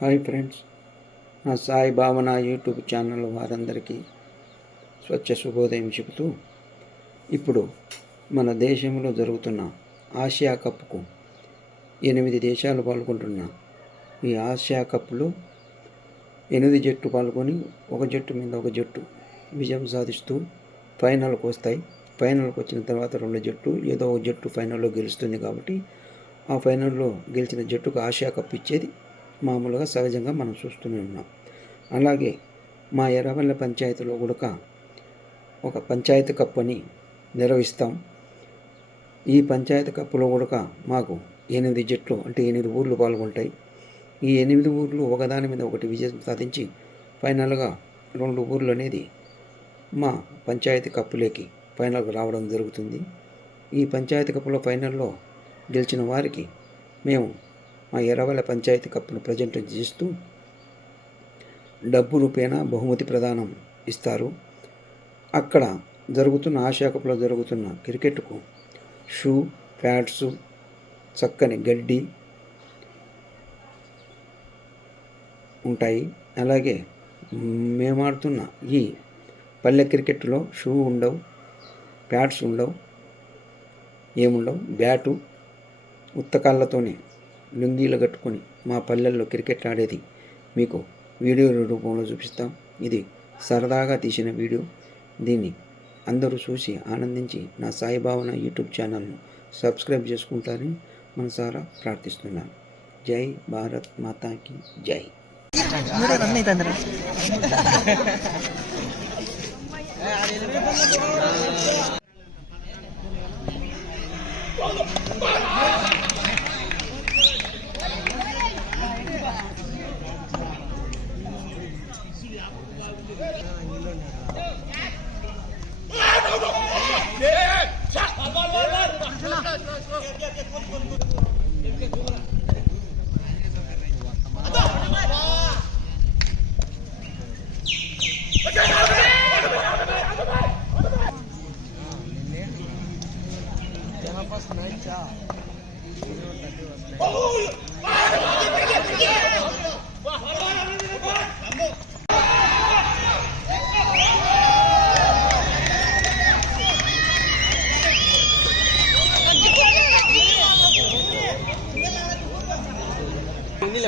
Hi friends. నా సాయి భావన YouTube channel వారందరికీ స్వచ్ఛ శుభోదయం చెబుతూ ఇప్పుడు మన దేశంలో జరుగుతున్న ఆసియా కప్కు ఎనిమిది దేశాలు పాల్గొంటున్న ఈ ఆసియా కప్లో ఎనిమిది జట్టు పాల్గొని ఒక జట్టు మీద ఒక జట్టు విజయం సాధిస్తూ ఫైనల్కి వస్తాయి. ఫైనల్కి వచ్చిన తర్వాత రెండు జట్టు ఏదో ఒక జట్టు ఫైనల్లో గెలుస్తుంది కాబట్టి ఆ ఫైనల్లో గెలిచిన జట్టుకు ఆసియా కప్ ఇచ్చేది మామూలుగా సహజంగా మనం చూస్తూనే ఉన్నాం. అలాగే మా ఎర్రవల్ల పంచాయతీలో కూడా ఒక పంచాయతీ కప్పుని అని నిర్వహిస్తాం. ఈ పంచాయతీ కప్పులో కూడా మాకు ఎనిమిది జట్లు అంటే ఎనిమిది ఊర్లు పాల్గొంటాయి. ఈ ఎనిమిది ఊర్లు ఒకదాని మీద ఒకటి విజయం సాధించి ఫైనల్గా రెండు ఊర్లు అనేది మా పంచాయతీ కప్పులోకి ఫైనల్కి రావడం జరుగుతుంది. ఈ పంచాయతీ కప్పులో ఫైనల్లో గెలిచిన వారికి మేము మా ఎర్రవల్ల పంచాయతీ కప్పును ప్రజెంట్ చేస్తూ డబ్బు రూపేణా బహుమతి ప్రదానం ఇస్తారు. అక్కడ జరుగుతున్న ఆసియా కప్లో జరుగుతున్న క్రికెట్కు షూ ప్యాడ్స్ చక్కని గడ్డి ఉంటాయి. అలాగే మేము ఆడుతున్న ఈ పల్లె క్రికెట్లో షూ ఉండవు ప్యాడ్స్ ఉండవు ఏముండవు బ్యాటు ఉత్తకాళ్ళతోనే లుంగీలు కట్టుకొని మా పల్లెల్లో క్రికెట్ ఆడేది మీకు వీడియో రూపంలో చూపిస్తాం. ఇది సరదాగా తీసిన వీడియో. దీన్ని అందరూ చూసి ఆనందించి నా సాయి భావన యూట్యూబ్ ఛానల్ను సబ్స్క్రైబ్ చేసుకుంటారని మనసారా ప్రార్థిస్తున్నాను. జై భారత్ మాతాకి జై. Oh! ಬಂದೈತೆ ಅಂದ್ರೆ ಇನ್ನಿಲ್ಲ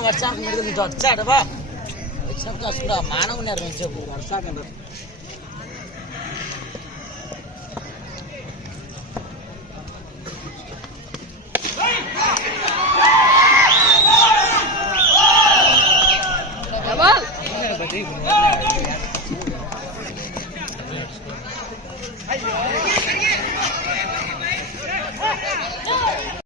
వర్షానికి మీరు ఇటు వచ్చాడు బా. వచ్చినప్పుడు వస్తుందా మానవ ఉన్నారు చెప్పు వర్షానికి